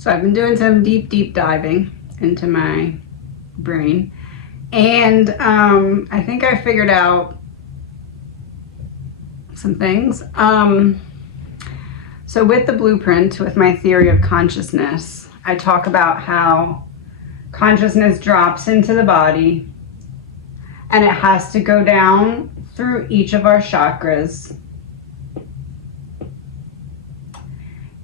So I've been doing some deep diving into my brain, and I think I figured out some things. So with the blueprint, with my theory of consciousness, I talk about how consciousness drops into the body and it has to go down through each of our chakras.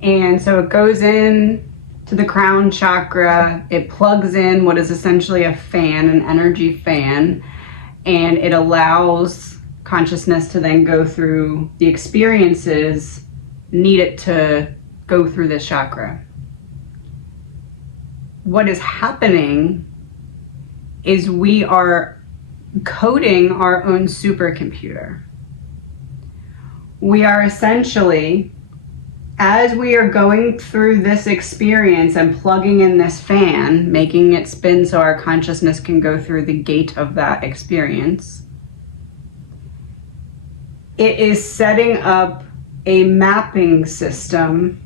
And so it goes in to the crown chakra, it plugs in what is essentially a fan, an energy fan, and it allows consciousness to then go through the experiences needed to go through this chakra. What is happening is we are coding our own supercomputer. We are essentially, as we are going through this experience and plugging in this fan, making it spin so our consciousness can go through the gate of that experience, it is setting up a mapping system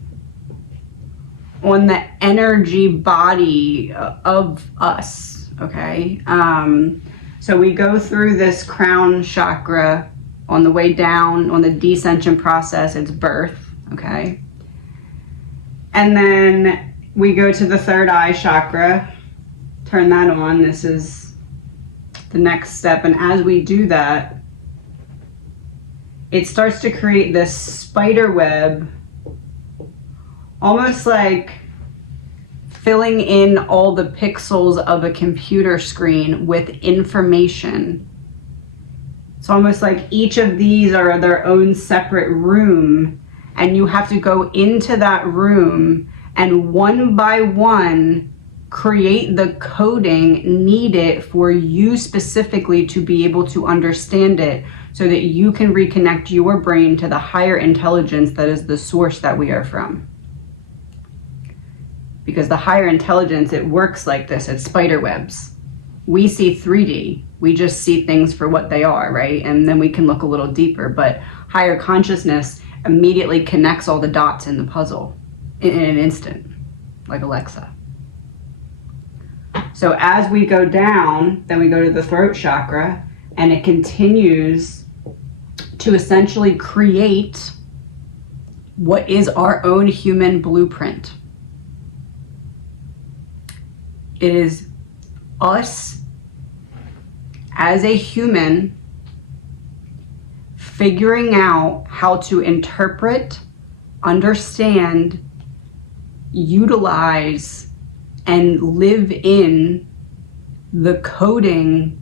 on the energy body of us, okay? So we go through this crown chakra on the way down, on the descension process, it's birth, okay? And then we go to the third eye chakra, turn that on, this is the next step, and as we do that, it starts to create this spider web, almost like filling in all the pixels of a computer screen with information. It's almost like each of these are their own separate room, and you have to go into that room and one by one create the coding needed for you specifically to be able to understand it, so that you can reconnect your brain to the higher intelligence that is the source that we are from. Because the higher intelligence, it works like this, it's spider webs. We see 3D, we just see things for what they are, right? And then we can look a little deeper, but higher consciousness immediately connects all the dots in the puzzle in an instant, like Alexa. So as we go down, then we go to the throat chakra, and it continues to essentially create what is our own human blueprint. It is us as a human figuring out how to interpret, understand, utilize, and live in the coding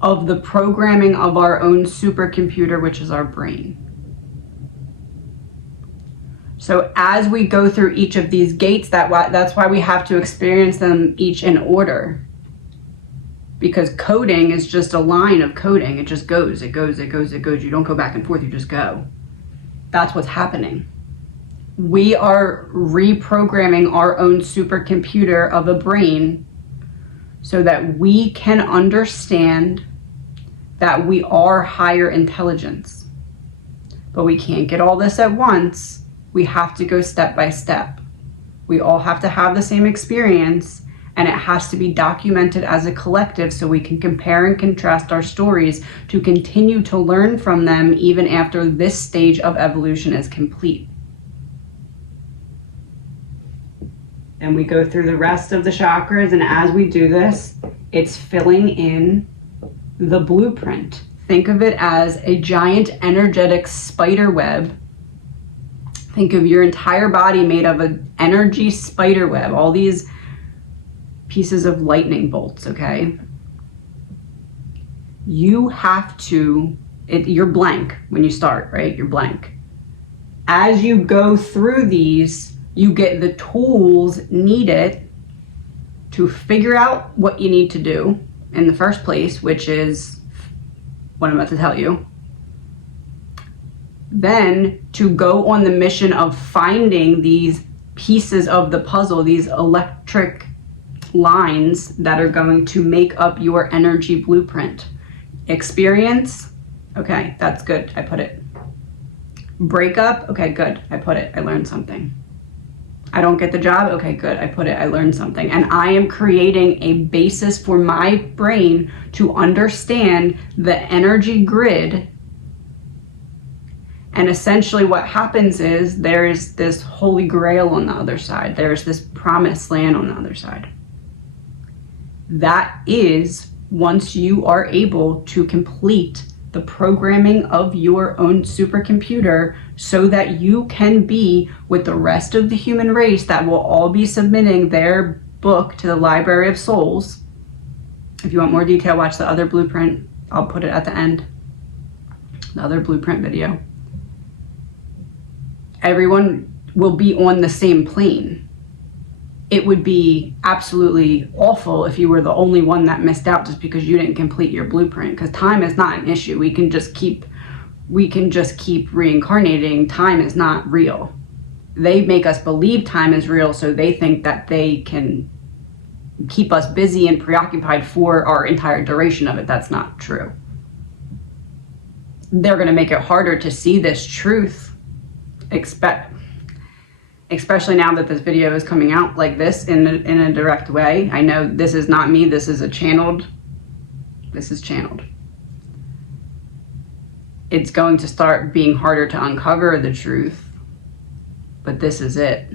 of the programming of our own supercomputer, which is our brain. So as we go through each of these gates, that's why we have to experience them each in order. Because coding is just a line of coding. It just goes, it goes, it goes, it goes. You don't go back and forth, you just go. That's what's happening. We are reprogramming our own supercomputer of a brain so that we can understand that we are higher intelligence. But we can't get all this at once. We have to go step by step. We all have to have the same experience, and it has to be documented as a collective so we can compare and contrast our stories to continue to learn from them even after this stage of evolution is complete. And we go through the rest of the chakras, and as we do this, it's filling in the blueprint. Think of it as a giant energetic spider web. Think of your entire body made of an energy spider web, all these pieces of lightning bolts, okay? You have to, you're blank when you start, right? You're blank. As you go through these, you get the tools needed to figure out what you need to do in the first place, which is what I'm about to tell you. Then to go on the mission of finding these pieces of the puzzle, these electric lines that are going to make up your energy blueprint. Experience, okay, that's good, I put it. Breakup, okay, good, I put it, I learned something. I don't get the job. Okay, good. I learned something. And I am creating a basis for my brain to understand the energy grid. And essentially what happens is there's this holy grail on the other side. There's this promised land on the other side. That is once you are able to complete the programming of your own supercomputer so that you can be with the rest of the human race that will all be submitting their book to the Library of Souls. If you want more detail, watch the other blueprint. I'll put it at the end. The other blueprint video. Everyone will be on the same plane. It would be absolutely awful if you were the only one that missed out just because you didn't complete your blueprint, because time is not an issue. We can just keep reincarnating. Time is not real. They make us believe time is real, so they think that they can keep us busy and preoccupied for our entire duration of it. That's not true. They're going to make it harder to see this truth. Especially now that this video is coming out like this in a direct way. I know this is not me, this is channeled. It's going to start being harder to uncover the truth, but this is it.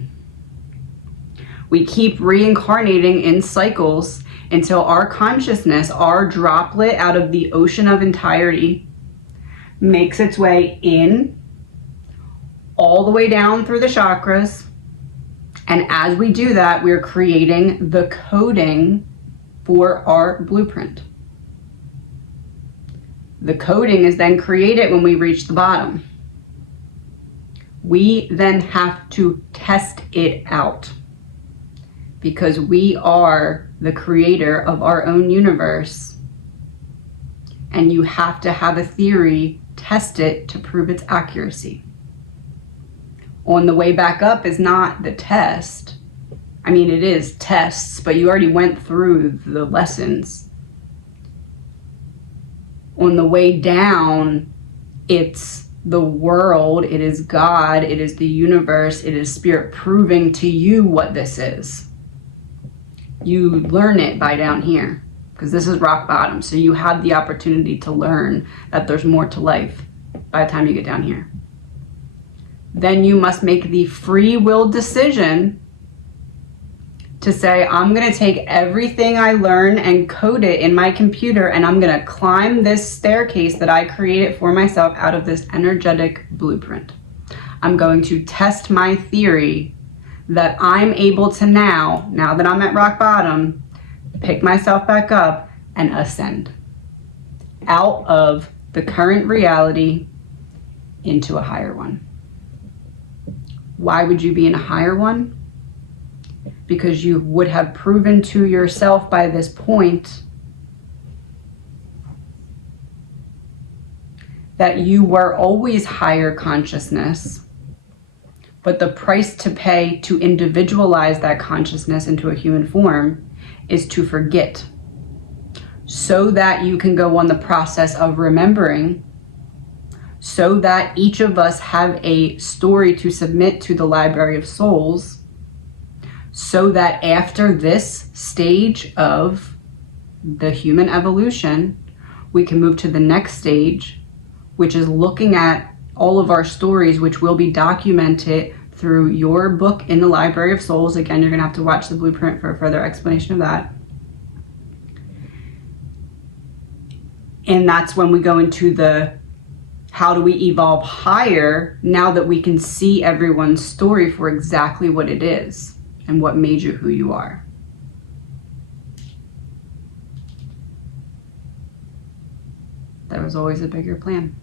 We keep reincarnating in cycles until our consciousness, our droplet out of the ocean of entirety, makes its way in, all the way down through the chakras. And as we do that, we're creating the coding for our blueprint. The coding is then created when we reach the bottom. We then have to test it out because we are the creator of our own universe. And you have to have a theory, test it to prove its accuracy. On the way back up is not the test. I mean, it is tests, but you already went through the lessons. On the way down, it's the world, it is God, it is the universe, it is spirit proving to you what this is. You learn it by down here, because this is rock bottom. So you have the opportunity to learn that there's more to life by the time you get down here. Then you must make the free will decision to say, I'm going to take everything I learn and code it in my computer, and I'm going to climb this staircase that I created for myself out of this energetic blueprint. I'm going to test my theory that I'm able to now that I'm at rock bottom, pick myself back up and ascend out of the current reality into a higher one. Why would you be in a higher one? Because you would have proven to yourself by this point that you were always higher consciousness, but the price to pay to individualize that consciousness into a human form is to forget, so that you can go on the process of remembering, so that each of us have a story to submit to the Library of Souls, so that after this stage of the human evolution, we can move to the next stage, which is looking at all of our stories, which will be documented through your book in the Library of Souls. Again, you're going to have to watch the blueprint for a further explanation of that. And that's when we go into the how do we evolve higher now that we can see everyone's story for exactly what it is and what made you who you are. There was always a bigger plan.